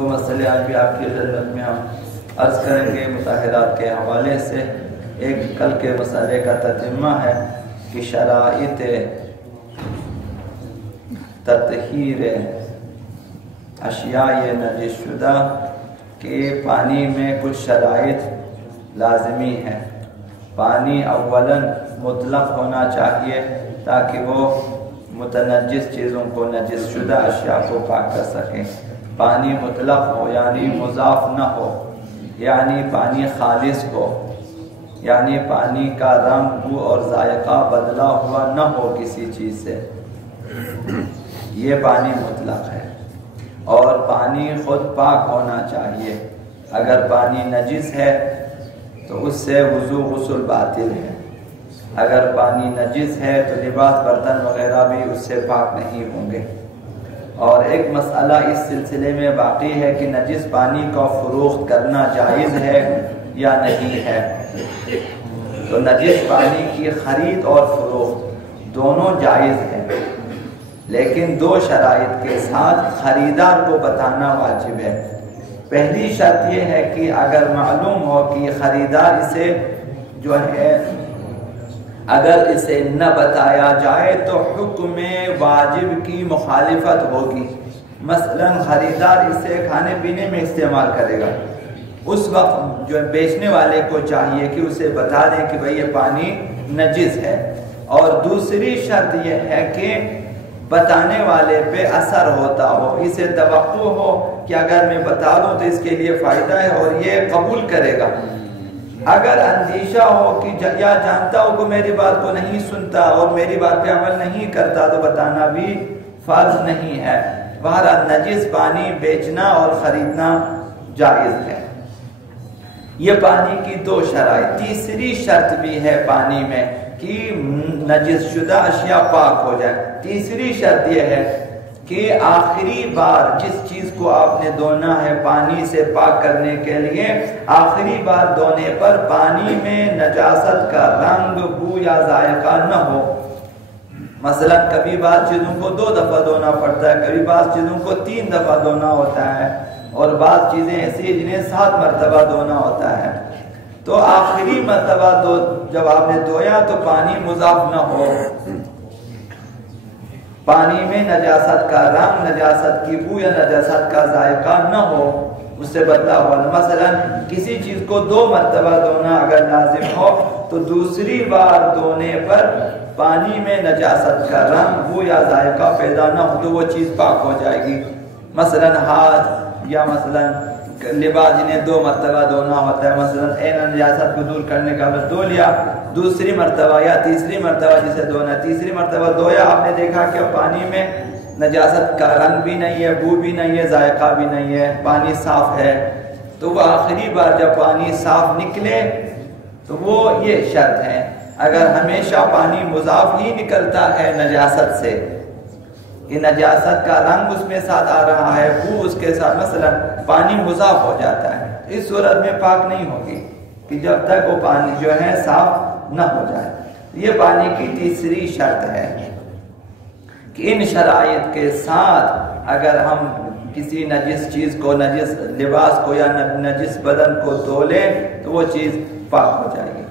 دو مسئلے آج بھی آپ کی خدمت میں ہم عرض کریں گے مطہرات کے حوالے سے۔ ایک کل کے مسئلے کا تتمہ ہے کہ شرائط تطہیر اشیاء نجس شدہ کہ پانی میں کچھ شرائط لازمی ہیں۔ پانی اولاً مطلق ہونا چاہیے تاکہ وہ متنجس چیزوں کو، نجس شدہ اشیاء کو پاک کر سکیں۔ پانی مطلق ہو یعنی مضاف نہ ہو، یعنی پانی خالص ہو، یعنی پانی کا رنگ، بو اور ذائقہ بدلا ہوا نہ ہو کسی چیز سے، یہ پانی مطلق ہے۔ اور پانی خود پاک ہونا چاہیے۔ اگر پانی نجس ہے تو اس سے وضو غسل باطل ہے۔ اگر پانی نجس ہے تو لباس برتن وغیرہ بھی اس سے پاک نہیں ہوں گے۔ اور ایک مسئلہ اس سلسلے میں باقی ہے کہ نجس پانی کا فروخت کرنا جائز ہے یا نہیں ہے۔ تو نجس پانی کی خرید اور فروخت دونوں جائز ہے، لیکن دو شرائط کے ساتھ خریدار کو بتانا واجب ہے۔ پہلی شرط یہ ہے کہ اگر معلوم ہو کہ خریدار اسے جو ہے اگر اسے نہ بتایا جائے تو حکم واجب کی مخالفت ہوگی۔ مثلا خریدار اسے کھانے پینے میں استعمال کرے گا، اس وقت جو بیچنے والے کو چاہیے کہ اسے بتا دیں کہ بھئی یہ پانی نجس ہے۔ اور دوسری شرط یہ ہے کہ بتانے والے پہ اثر ہوتا ہو، اسے توقع ہو کہ اگر میں بتا دوں تو اس کے لیے فائدہ ہے اور یہ قبول کرے گا۔ اگر اندیشہ ہو کہ یا جانتا ہو کہ میری بات کو نہیں سنتا اور میری بات پہ عمل نہیں کرتا تو بتانا بھی فرض نہیں ہے۔ بہرحال نجس پانی بیچنا اور خریدنا جائز ہے۔ یہ پانی کی دو شرائط۔ تیسری شرط بھی ہے پانی میں کہ نجس شدہ اشیاء پاک ہو جائے۔ تیسری شرط یہ ہے کہ آخری بار جس چیز کو آپ نے دھونا ہے پانی سے پاک کرنے کے لیے، آخری بار دھونے پر پانی میں نجاست کا رنگ، بو یا ذائقہ نہ ہو۔ مثلا کبھی بعض چیزوں کو 2 دفعہ دھونا پڑتا ہے، کبھی بعض چیزوں کو 3 دفعہ دھونا ہوتا ہے، اور بعض چیزیں ایسی جنہیں 7 مرتبہ دھونا ہوتا ہے۔ تو آخری مرتبہ جب آپ نے دھویا تو پانی مضاف نہ ہو، پانی میں نجاست کا رنگ، نجاست کی بو یا نجاست کا ذائقہ نہ ہو، اس سے بدلا ہوا۔ مثلا کسی چیز کو 2 مرتبہ دھونا اگر لازم ہو تو دوسری بار دھونے پر پانی میں نجاست کا رنگ، بو یا ذائقہ پیدا نہ ہو تو وہ چیز پاک ہو جائے گی۔ مثلا ہاتھ یا مثلا لباس جنہیں 2 مرتبہ دھونا ہوتا ہے، مثلا نجاست کو دور کرنے کا بس دھو لیا، دوسری مرتبہ یا تیسری مرتبہ جسے دھونا، تیسری مرتبہ دھویا، آپ نے دیکھا کہ پانی میں نجاست کا رنگ بھی نہیں ہے، بو بھی نہیں ہے، ذائقہ بھی نہیں ہے، پانی صاف ہے، تو وہ آخری بار جب پانی صاف نکلے تو وہ یہ شرط ہے۔ اگر ہمیشہ پانی مضاف ہی نکلتا ہے نجاست سے، کہ نجاست کا رنگ اس میں ساتھ آ رہا ہے، بو اس کے ساتھ، مثلا پانی مضاف ہو جاتا ہے، اس صورت میں پاک نہیں ہوگی کہ جب تک وہ پانی جو ہے صاف نہ ہو جائے۔ یہ پانی کی تیسری شرط ہے کہ ان شرائط کے ساتھ اگر ہم کسی نجس چیز کو، نجس لباس کو یا نجس بدن کو دھو لیں تو وہ چیز پاک ہو جائے گی۔